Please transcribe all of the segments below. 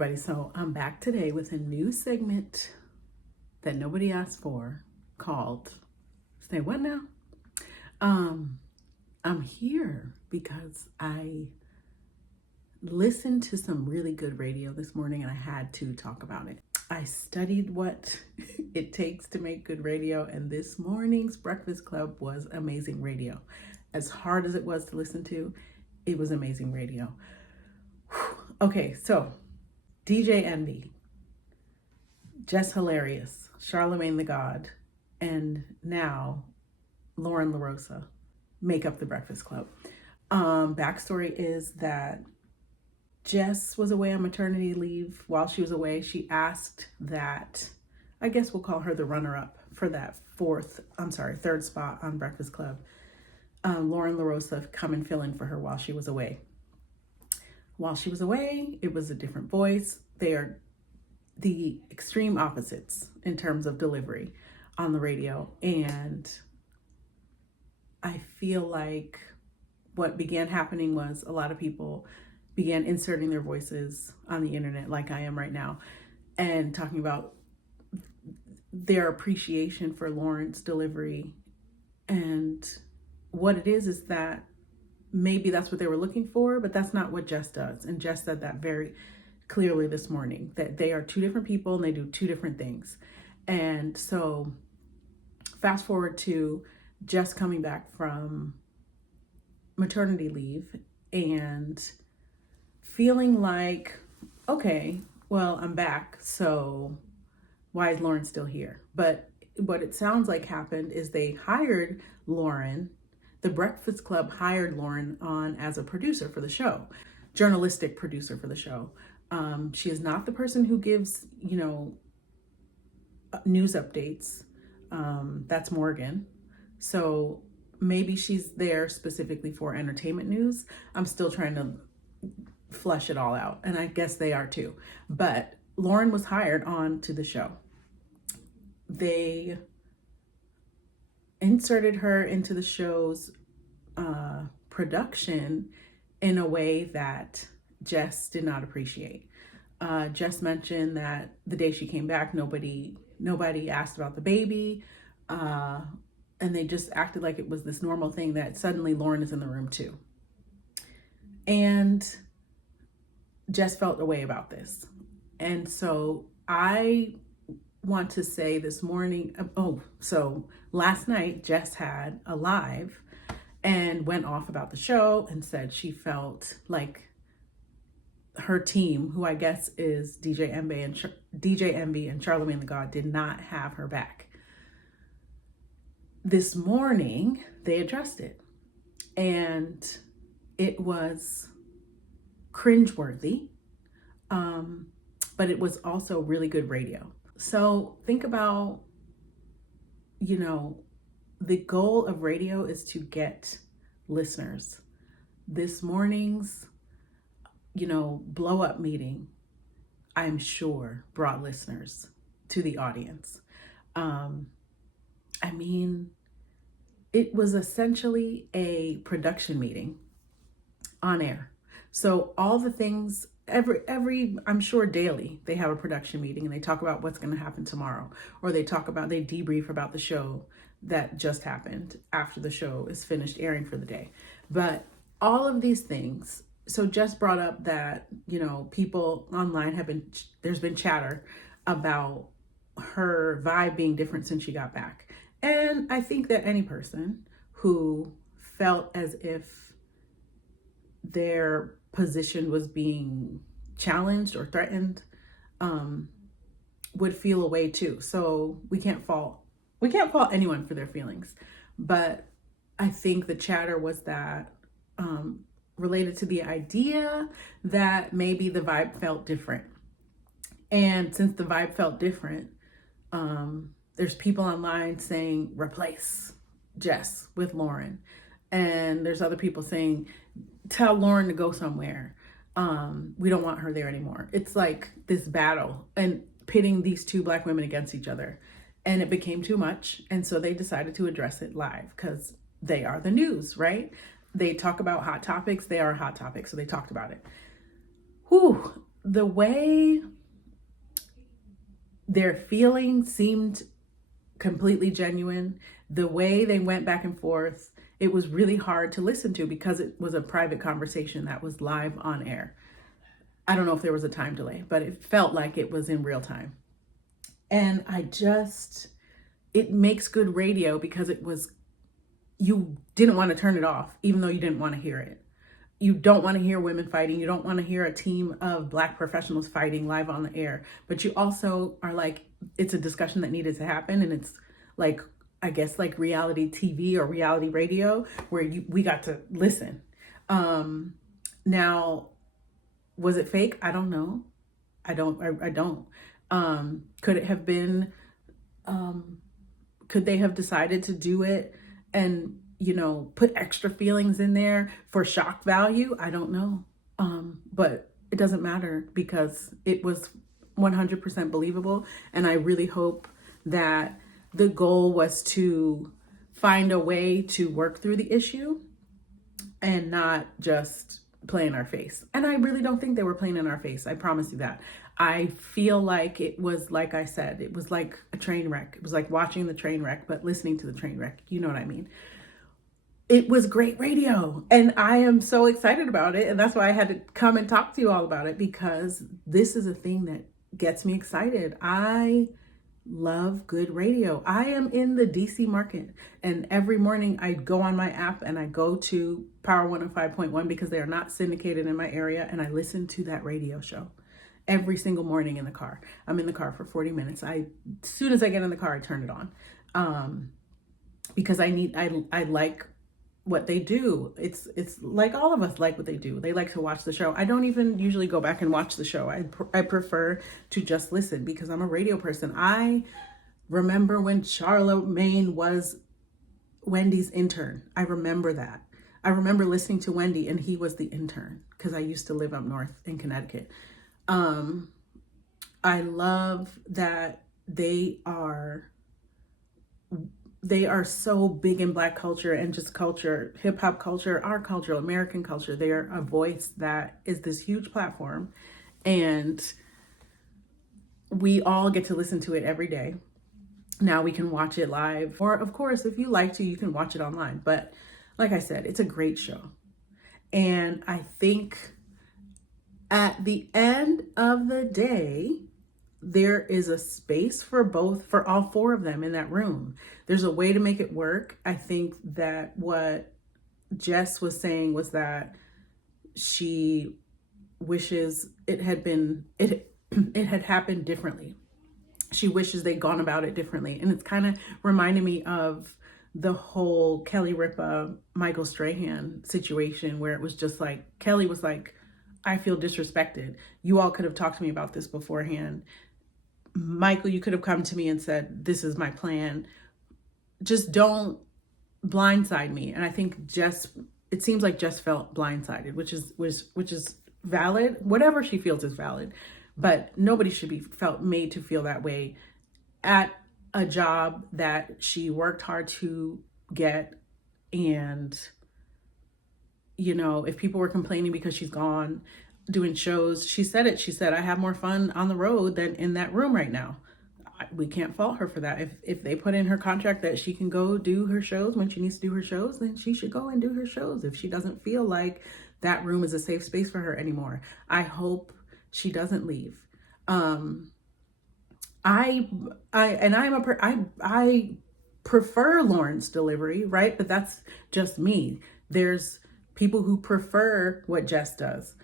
everybody. So I'm back today with a new segment that nobody asked for called Say What Now? I'm here because I listened to some really good radio this morning and I had to talk about it. I studied what it takes to make good radio, and this morning's Breakfast Club was amazing radio. As hard as it was to listen to, it was amazing radio. Okay, so DJ Envy, Jess Hilarious, Charlemagne the God, and now Lauren LaRosa make up the Breakfast Club. Backstory is that Jess was away on maternity leave. While she was away, she asked that, I guess we'll call her the runner-up for that third spot on Breakfast Club, Lauren LaRosa, come and fill in for her while she was away. While she was away, it was a different voice. They are the extreme opposites in terms of delivery on the radio. And I feel like what began happening was a lot of people began inserting their voices on the internet, like I am right now, and talking about their appreciation for Lauren's delivery. And what it is that maybe that's what they were looking for, but that's not what Jess does. And Jess said that very clearly this morning, that they are two different people and they do two different things. And so fast forward to Jess coming back from maternity leave and feeling like, okay, well, I'm back, so why is Lauren still here? But what it sounds like happened is they hired Lauren. The Breakfast Club hired Lauren on as a producer for the show, journalistic producer for the show. She is not the person who gives, news updates. That's Morgan. So maybe she's there specifically for entertainment news. I'm still trying to flesh it all out, and I guess they are too. But Lauren was hired on to the show. They inserted her into the show's production in a way that Jess did not appreciate. Jess mentioned that the day she came back, nobody asked about the baby, and they just acted like it was this normal thing that suddenly Lauren is in the room too. And Jess felt a way about this. And so I want to say this morning, so last night Jess had a live and went off about the show and said she felt like her team, who I guess is DJ Envy and Charlemagne the God, did not have her back. This morning they addressed it, and it was cringeworthy, but it was also really good radio. So think about, the goal of radio is to get listeners. This morning's, blow up meeting, I'm sure brought listeners to the audience. It was essentially a production meeting on air. So all the things, every I'm sure daily they have a production meeting and they talk about what's going to happen tomorrow, or they debrief about the show that just happened after the show is finished airing for the day. But all of these things, so Jess brought up that, people online there's been chatter about her vibe being different since she got back. And I think that any person who felt as if their position was being challenged or threatened would feel a way too. So we can't fault anyone for their feelings. But I think the chatter was that related to the idea that maybe the vibe felt different. And since the vibe felt different, there's people online saying replace Jess with Lauren. And there's other people saying, tell Lauren to go somewhere. We don't want her there anymore. It's like this battle and pitting these two Black women against each other. And it became too much. And so they decided to address it live because they are the news, right? They talk about hot topics. They are hot topics. So they talked about it. the way their feelings seemed completely genuine. The way they went back and forth, it was really hard to listen to because it was a private conversation that was live on air. I don't know if there was a time delay, but it felt like it was in real time. And it makes good radio because you didn't want to turn it off, even though you didn't want to hear it. You don't want to hear women fighting. You don't want to hear a team of Black professionals fighting live on the air. But you also are like, it's a discussion that needed to happen. And it's like, I guess, like reality TV or reality radio where we got to listen. Now, was it fake? I don't know. I don't. Could it have been, could they have decided to do it and, put extra feelings in there for shock value? I don't know. But it doesn't matter because it was 100% believable. And I really hope that the goal was to find a way to work through the issue and not just play in our face. And I really don't think they were playing in our face. I promise you that. I feel like it was, like I said, it was like a train wreck. It was like watching the train wreck, but listening to the train wreck. You know what I mean? It was great radio and I am so excited about it. And that's why I had to come and talk to you all about it, because this is a thing that gets me excited. I love good radio. I am in the DC market, and every morning I go on my app and I go to Power 105.1 because they are not syndicated in my area, and I listen to that radio show every single morning in the car. I'm in the car for 40 minutes. As soon as I get in the car, I turn it on because I like what they do. It's like all of us like what they do. They like to watch the show. I don't even usually go back and watch the show. I prefer to just listen because I'm a radio person. I remember when Charlemagne was Wendy's intern. I remember that. I remember listening to Wendy and he was the intern because I used to live up north in Connecticut. I love that they are so big in Black culture and just culture, hip hop culture, our culture, American culture. They are a voice that is this huge platform, and we all get to listen to it every day. Now we can watch it live, or of course, if you like to, you can watch it online. But like I said, it's a great show. And I think at the end of the day, there is a space for all four of them in that room. There's a way to make it work. I think that what Jess was saying was that she wishes it had happened differently. She wishes they'd gone about it differently. And it's kind of reminding me of the whole Kelly Ripa, Michael Strahan situation, where it was just like, Kelly was like, I feel disrespected. You all could have talked to me about this beforehand. Michael, you could have come to me and said, this is my plan. Just don't blindside me. And I think it seems like Jess felt blindsided, which is valid. Whatever she feels is valid, but nobody should be made to feel that way at a job that she worked hard to get. And, if people were complaining because she's gone doing shows, she said it. She said, I have more fun on the road than in that room right now. We can't fault her for that. If they put in her contract that she can go do her shows when she needs to do her shows, then she should go and do her shows if she doesn't feel like that room is a safe space for her anymore. I hope she doesn't leave. I prefer Lauren's delivery, right? But that's just me. There's people who prefer what Jess does.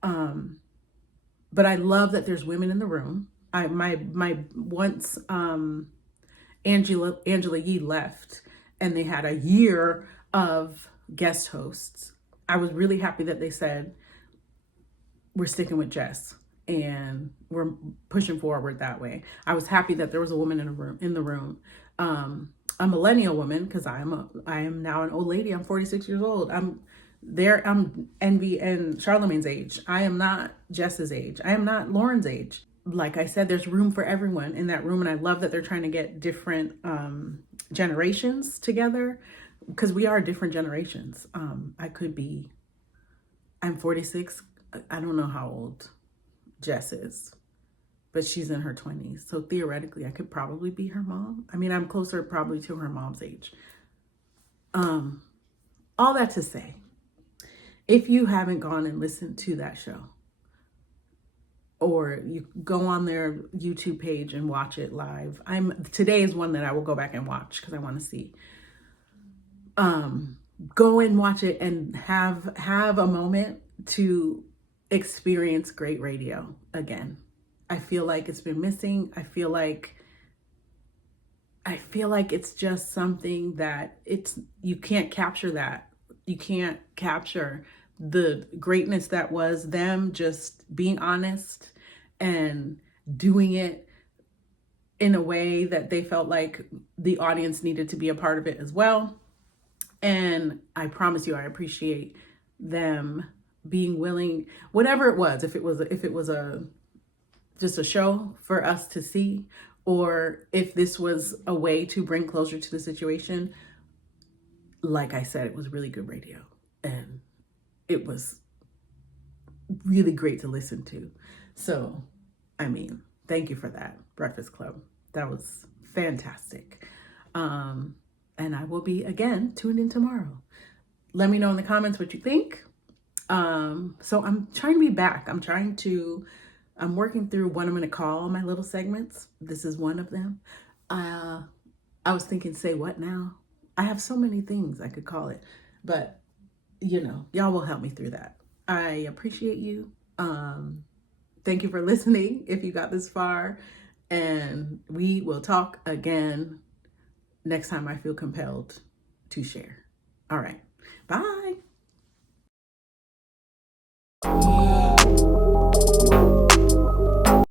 But I love that there's women in the room. Once Angela Yee left and they had a year of guest hosts, I was really happy that they said, we're sticking with Jess and we're pushing forward that way. I was happy that there was a woman in the room, a millennial woman, because I am now an old lady. I'm 46 years old. I'm Envy and Charlemagne's age. I am not Jess's age. I am not Lauren's age. Like I said, there's room for everyone in that room. And I love that they're trying to get different generations together, because we are different generations. I'm 46. I don't know how old Jess is, but she's in her 20s. So theoretically, I could probably be her mom. I mean, I'm closer probably to her mom's age. All that to say, if you haven't gone and listened to that show, or you go on their YouTube page and watch it live. Today is one that I will go back and watch because I want to see. Go and watch it and have a moment to experience great radio again. I feel like it's been missing. I feel like it's just something that you can't capture that. You can't capture the greatness that was them just being honest and doing it in a way that they felt like the audience needed to be a part of it as well. And I promise you, I appreciate them being willing, whatever it was, if it was just a show for us to see, or if this was a way to bring closure to the situation. Like I said, it was really good radio, and it was really great to listen to. So, I mean, thank you for that, Breakfast Club. That was fantastic. And I will be, again, tuned in tomorrow. Let me know in the comments what you think. So I'm trying to be back. I'm working through what I'm going to call my little segments. This is one of them. I was thinking, say what now? I have so many things I could call it, but y'all will help me through that. I appreciate you. Thank you for listening if you got this far, and we will talk again next time I feel compelled to share. All right. Bye.